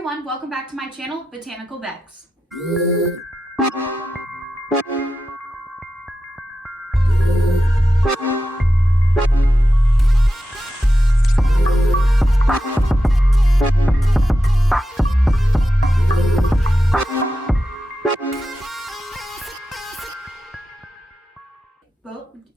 everyone, welcome back to my channel, Botanical Bexx.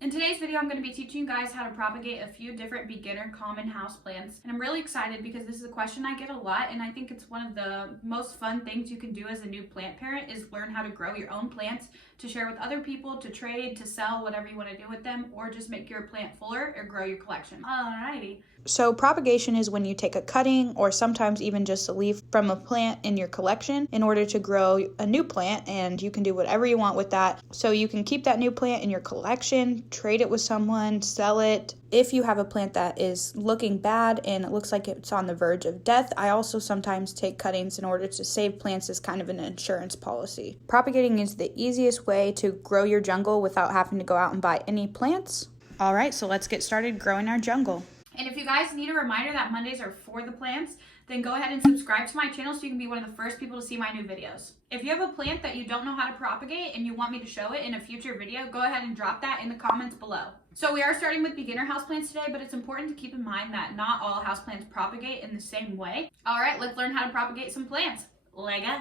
In today's video, I'm going to be teaching you guys how to propagate a few different beginner common houseplants. And I'm really excited because this is a question I get a lot, and I think it's one of the most fun things you can do as a new plant parent is learn how to grow your own plants to share with other people, to trade, to sell, whatever you want to do with them, or just make your plant fuller or grow your collection. Alrighty. So propagation is when you take a cutting or sometimes even just a leaf from a plant in your collection in order to grow a new plant, and you can do whatever you want with that. So you can keep that new plant in your collection, trade it with someone, sell it. If you have a plant that is looking bad and it looks like it's on the verge of death, I also sometimes take cuttings in order to save plants as kind of an insurance policy. Propagating is the easiest way to grow your jungle without having to go out and buy any plants. All right, so let's get started growing our jungle. And if you guys need a reminder that Mondays are for the plants, then go ahead and subscribe to my channel so you can be one of the first people to see my new videos. If you have a plant that you don't know how to propagate and you want me to show it in a future video, go ahead and drop that in the comments below. So we are starting with beginner houseplants today, but it's important to keep in mind that not all houseplants propagate in the same way. All right, let's learn how to propagate some plants. Let's go.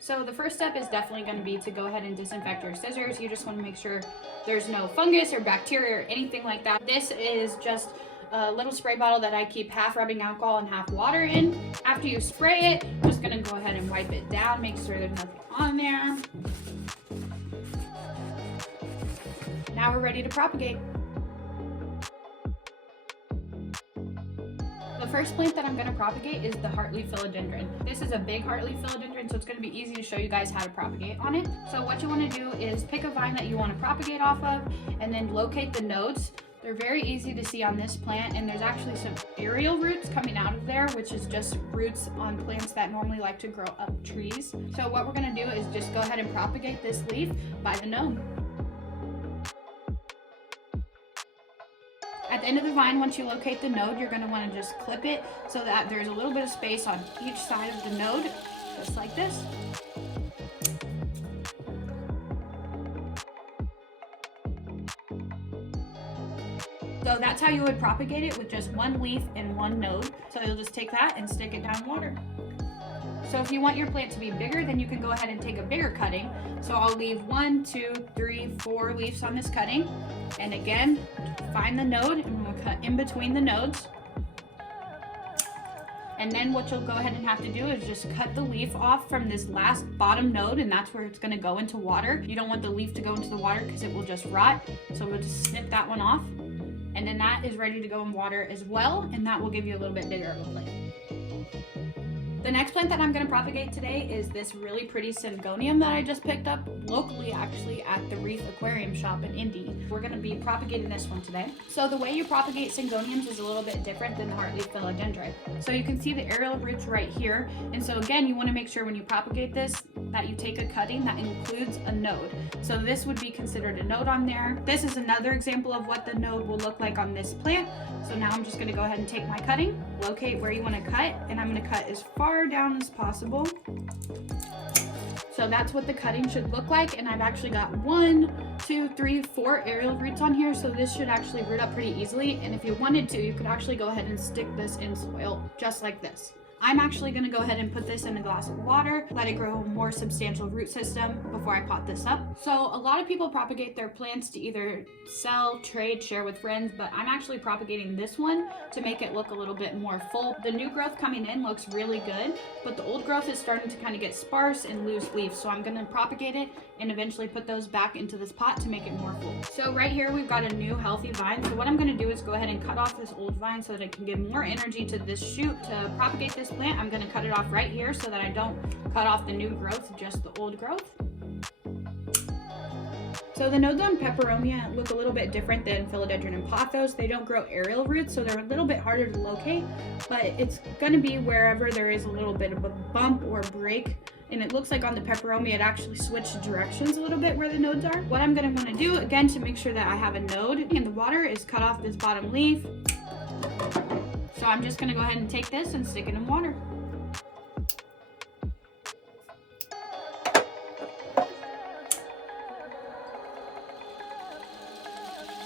So the first step is definitely going to be to go ahead and disinfect your scissors. You just want to make sure there's no fungus or bacteria or anything like that. This is just a little spray bottle that I keep half rubbing alcohol and half water in. After you spray it, I'm just going to go ahead and wipe it down, make sure there's nothing on there. Now we're ready to propagate. The first plant that I'm going to propagate is the heartleaf philodendron. This is a big heartleaf philodendron, so it's going to be easy to show you guys how to propagate on it. So what you want to do is pick a vine that you want to propagate off of and then locate the nodes. They're very easy to see on this plant, and there's actually some aerial roots coming out of there, which is just roots on plants that normally like to grow up trees. So what we're going to do is just go ahead and propagate this leaf by the node. At the end of the vine, once you locate the node, you're going to want to just clip it so that there's a little bit of space on each side of the node, just like this. So that's how you would propagate it, with just one leaf and one node. So you'll just take that and stick it down water. So if you want your plant to be bigger, then you can go ahead and take a bigger cutting. So I'll leave 1, 2, 3, 4 leaves on this cutting. And again, find the node, and we'll cut in between the nodes. And then what you'll go ahead and have to do is just cut the leaf off from this last bottom node, and that's where it's going to go into water. You don't want the leaf to go into the water because it will just rot. So we'll just snip that one off. And then that is ready to go in water as well, and that will give you a little bit bigger of a plant. The next plant that I'm going to propagate today is this really pretty Syngonium that I just picked up locally, actually, at the Reef Aquarium shop in Indy. We're going to be propagating this one today. So the way you propagate Syngoniums is a little bit different than the heartleaf philodendron. So you can see the aerial roots right here. And so again, you want to make sure when you propagate this that you take a cutting that includes a node. So this would be considered a node on there. This is another example of what the node will look like on this plant. So now I'm just going to go ahead and take my cutting, locate where you want to cut, and I'm going to cut as far down as possible. So that's what the cutting should look like, and I've actually got 1, 2, 3, 4 aerial roots on here, so this should actually root up pretty easily. And if you wanted to, you could actually go ahead and stick this in soil just like this. I'm actually going to go ahead and put this in a glass of water, let it grow a more substantial root system before I pot this up. So a lot of people propagate their plants to either sell, trade, share with friends, but I'm actually propagating this one to make it look a little bit more full. The new growth coming in looks really good, but the old growth is starting to kind of get sparse and lose leaves. So I'm going to propagate it and eventually put those back into this pot to make it more full. So right here we've got a new healthy vine. So what I'm going to do is go ahead and cut off this old vine so that I can give more energy to this shoot. To propagate this plant, I'm going to cut it off right here so that I don't cut off the new growth, just the old growth. So the nodes on peperomia look a little bit different than philodendron and pothos. They don't grow aerial roots, so they're a little bit harder to locate, but it's going to be wherever there is a little bit of a bump or break. And it looks like on the peperomia, it actually switched directions a little bit where the nodes are. What I'm going to want to do, again, to make sure that I have a node in the water, is cut off this bottom leaf. So I'm just gonna go ahead and take this and stick it in water.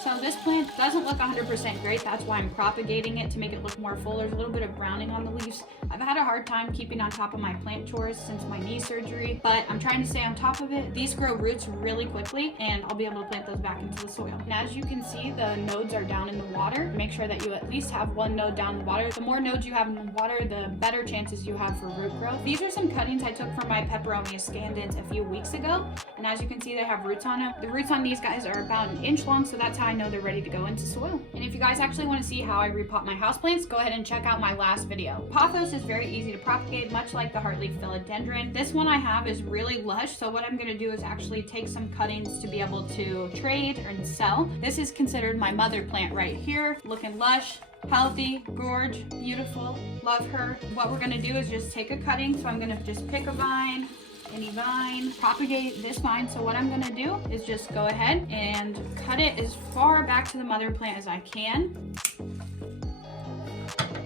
So this plant doesn't look 100% great. That's why I'm propagating it to make it look more full. There's a little bit of browning on the leaves. I've had a hard time keeping on top of my plant chores since my knee surgery, but I'm trying to stay on top of it. These grow roots really quickly, and I'll be able to plant those back into the soil. And as you can see, the nodes are down in the water. Make sure that you at least have one node down in the water. The more nodes you have in the water, the better chances you have for root growth. These are some cuttings I took from my Peperonia scandens a few weeks ago, and as you can see, they have roots on them. The roots on these guys are about an inch long, so that's how I know they're ready to go into soil. And if you guys actually want to see how I repot my houseplants, go ahead and check out my last video. Pothos is very easy to propagate, much like the heartleaf philodendron. This one I have is really lush, so what I'm going to do is actually take some cuttings to be able to trade and sell. This is considered my mother plant right here, looking lush, healthy, gorge, beautiful, love her. What we're going to do is just take a cutting, so I'm going to just pick a vine, any vine, propagate this vine. So what I'm gonna do is just go ahead and cut it as far back to the mother plant as I can.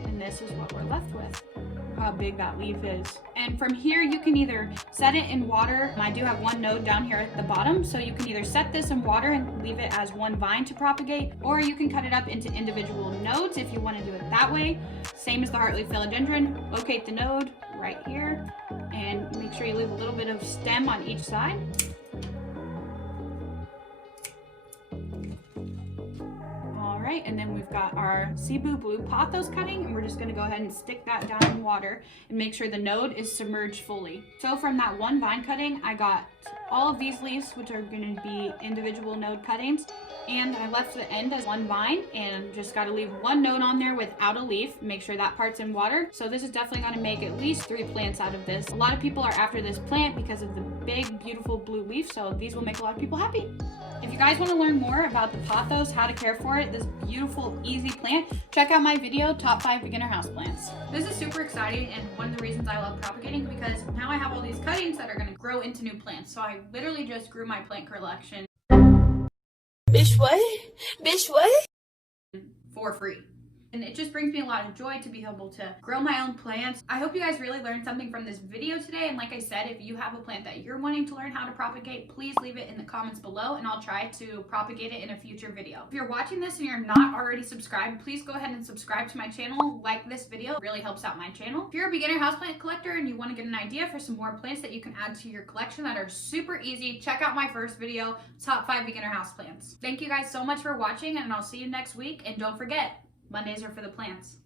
And this is what we're left with. How big that leaf is. And from here, you can either set it in water. I do have one node down here at the bottom, so you can either set this in water and leave it as one vine to propagate, or you can cut it up into individual nodes if you want to do it that way. Same as the heartleaf philodendron. Locate the node right here and make sure you leave a little bit of stem on each side. Alright, and then we've got our Cebu Blue Pothos cutting, and we're just going to go ahead and stick that down in water and make sure the node is submerged fully. So from that one vine cutting, I got all of these leaves, which are going to be individual node cuttings, and I left the end as one vine and just got to leave one node on there without a leaf. Make sure that part's in water. So this is definitely going to make at least 3 plants out of this. A lot of people are after this plant because of the big, beautiful blue leaf, so these will make a lot of people happy. If you guys want to learn more about the pothos, how to care for it, this beautiful, easy plant, check out my video, Top 5 Beginner Houseplants. This is super exciting, and one of the reasons I love propagating because now I have all these cuttings that are going to grow into new plants. So I literally just grew my plant collection. Bitch what? Bitch what? For free. And it just brings me a lot of joy to be able to grow my own plants. I hope you guys really learned something from this video today. And like I said, if you have a plant that you're wanting to learn how to propagate, please leave it in the comments below and I'll try to propagate it in a future video. If you're watching this and you're not already subscribed, please go ahead and subscribe to my channel. Like this video, it really helps out my channel. If you're a beginner houseplant collector and you want to get an idea for some more plants that you can add to your collection that are super easy, check out my first video, Top 5 Beginner Houseplants. Thank you guys so much for watching, and I'll see you next week. And don't forget, Mondays are for the plants.